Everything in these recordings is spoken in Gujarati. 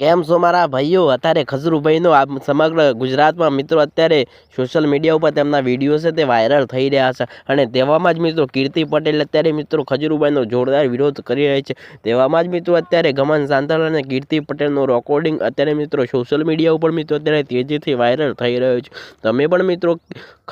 કેમ છો મારા ભાઈઓ? અત્યારે ખજરૂભાઈનો આ સમગ્ર ગુજરાતમાં મિત્રો અત્યારે સોશિયલ મીડિયા ઉપર તેમના વિડીયો છે તે વાયરલ થઈ રહ્યા છે. અને તેવામાં જ મિત્રો કીર્તિ પટેલ અત્યારે મિત્રો ખજરૂભાઈનો જોરદાર વિરોધ કરી રહી છે. તેવામાં જ મિત્રો અત્યારે ગમન સાંતલ અને કીર્તિ પટેલનો રેકોર્ડિંગ અત્યારે મિત્રો સોશિયલ મીડિયા ઉપર મિત્રો અત્યારે તેજીથી વાયરલ થઈ રહ્યો છે. તમે પણ મિત્રો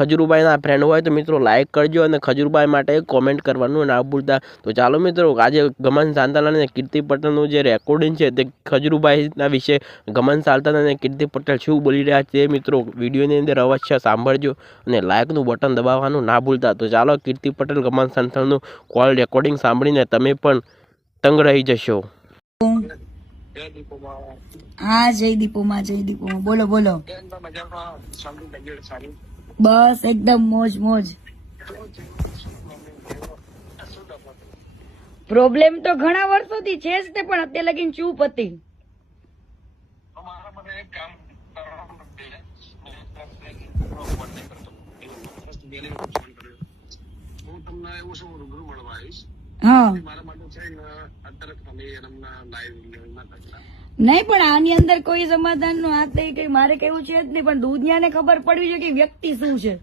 ખજરૂભાઈના ફ્રેન્ડ હોય તો મિત્રો લાઇક કરજો અને ખજરૂભાઈ માટે કોમેન્ટ કરવાનું ના ભૂલતા. તો ચાલો મિત્રો, આજે ગમન સાંતલ અને કીર્તિ પટેલનું જે રેકોર્ડિંગ છે તે ખજરૂભાઈ ના વિશે ગમન સાંતલ અને કીર્તિ પટેલ શું બોલી રહ્યા છે મિત્રો વિડીયોની અંદર અવશ્ય સાંભળજો અને લાઇકનું બટન દબાવવાનું ના ભૂલતા. તો ચાલો કીર્તિ પટેલ ગમન સાંતલનું કોલ રેકોર્ડિંગ સાંભળીને તમે પણ તંગ રહી જશો. હા, જય દીપોમાં બોલો બોલો. બસ એકદમ મોજ મોજ. પ્રોબ્લેમ તો ઘણા વર્ષોથી છે જ તે, પણ અત્યારે લગીને ચૂપ હતી. હા, નહીં પણ આની અંદર કોઈ સમાધાન નું હાથ નહીં, કઈ મારે કેવું છે જ નહીં, પણ દુનિયાને ખબર પડવી જોઈએ કે વ્યક્તિ શું છે.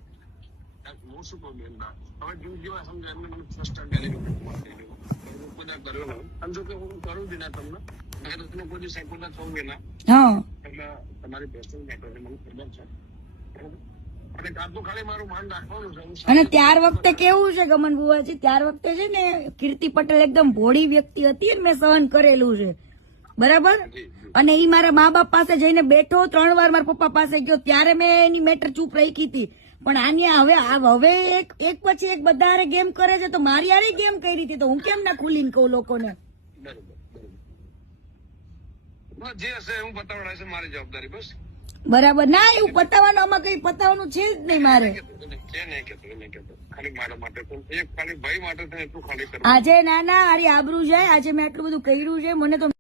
હા, અને ત્યાર વખતે કેવું છે ગમન બુવાજી, ત્યાર વખતે છે ને કીર્તિ પટેલ એકદમ ભોળી વ્યક્તિ હતી ને મેં સહન કરેલું છે, બરાબર. અને ઈ મારા મા બાપ પાસે જઈને બેઠો, 3 વાર મારા પપ્પા પાસે ગયો, ત્યારે મેં એની મેટર ચૂપ રાખી હતી. પણ આની હવે એક પછી એક બધા ગેમ કરે છે, તો મારી યારે ગેમ કરી હતી, તો હું કેમ ના ખુલીને કહું લોકોને? જે હશે હું બતાવડાવીશ, મારી જવાબદારી બસ. બરાબર. ના, એવું પતાવવાનું આમાં કઈ પતાવવાનું છે જ નહીં મારે. ખાલી મારા માટે એક ખાલી ભાઈ માટે એટલું ખાલી આજે નાના આરી આબરૂ જાય, આજે મેં આટલું બધું કર્યું છે, મને તો